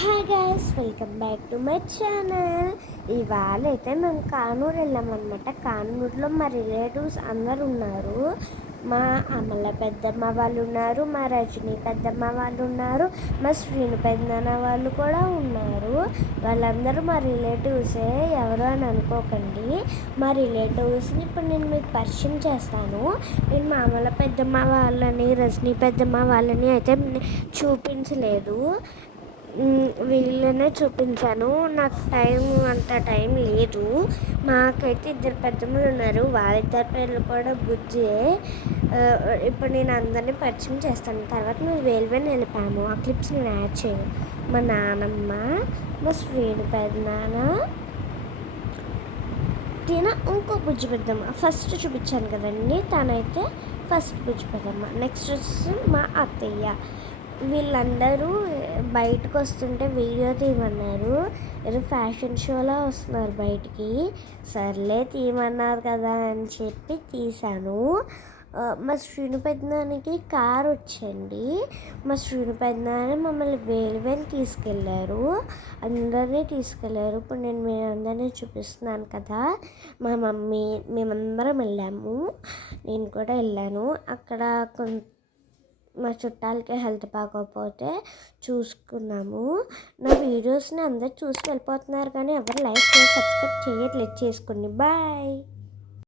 Hi guys, welcome back to my channel. ఇవాళ అయితే మేము కానూరు వెళ్ళామన్నమాట. కానూరులో మా రిలేటివ్స్ అందరు ఉన్నారు. మా అమల పెద్దమ్మ వాళ్ళు ఉన్నారు, మా రజని పెద్దమ్మ వాళ్ళు ఉన్నారు, మా శ్రీను పెద్దనాన్న వాళ్ళు కూడా ఉన్నారు. వాళ్ళందరూ మా రిలేటివ్సే, ఎవరు అని అనుకోకండి. మా రిలేటివ్స్ని ఇప్పుడు నేను మీకు పరిచయం చేస్తాను. నేను మా అమల పెద్దమ్మ వాళ్ళని, రజని పెద్దమ్మ వాళ్ళని అయితే చూపించలేదు, వీళ్ళనే చూపించాను. నాకు అంత టైం లేదు. మాకైతే ఇద్దరు పెద్దమ్మలు ఉన్నారు, వాళ్ళిద్దరి పేర్లు కూడా బుజ్జే. ఇప్పుడు నేను అందరినీ పరిచయం చేస్తాను. తర్వాత మేము వేలువని వెళ్ళిపోయాము. ఆ క్లిప్స్ నేను యాడ్ చేయను. మా నానమ్మ, మా శ్రీను పెద్దనాన్న, తిన ఇంకో బుజ్జి పెద్దమ్మ. ఫస్ట్ చూపించాను కదండి, తనైతే ఫస్ట్ బుజ్జి పెద్దమ్మ. నెక్స్ట్ వచ్చి మా అత్తయ్య. వీళ్ళందరూ బయటకు వస్తుంటే వీడియో తీయమన్నారు. ఏదో ఫ్యాషన్ షోలో వస్తున్నారు బయటికి. సర్లే తీయమన్నారు కదా అని చెప్పి తీశాను. మా శ్రీను పెద్దనానికి కార్ వచ్చండి. మా శ్రీను పెద్దనాన్న మమ్మల్ని వేలు తీసుకెళ్ళారు, అందరినీ తీసుకెళ్ళారు. ఇప్పుడు నేను మీ అందరినీ చూపిస్తున్నాను కదా. మా మమ్మీ మేమందరం వెళ్ళాము, నేను కూడా వెళ్ళాను. అక్కడ మా చుట్టాలకి హెల్త్ బాగోకపోతే చూసుకున్నాము. నా వీడియోస్ని అందరు చూసి వెళ్ళిపోతున్నారు, కానీ ఎవరు లైక్ చేసి సబ్స్క్రైబ్ చేయట్లేదు. చేసుకోండి. బాయ్.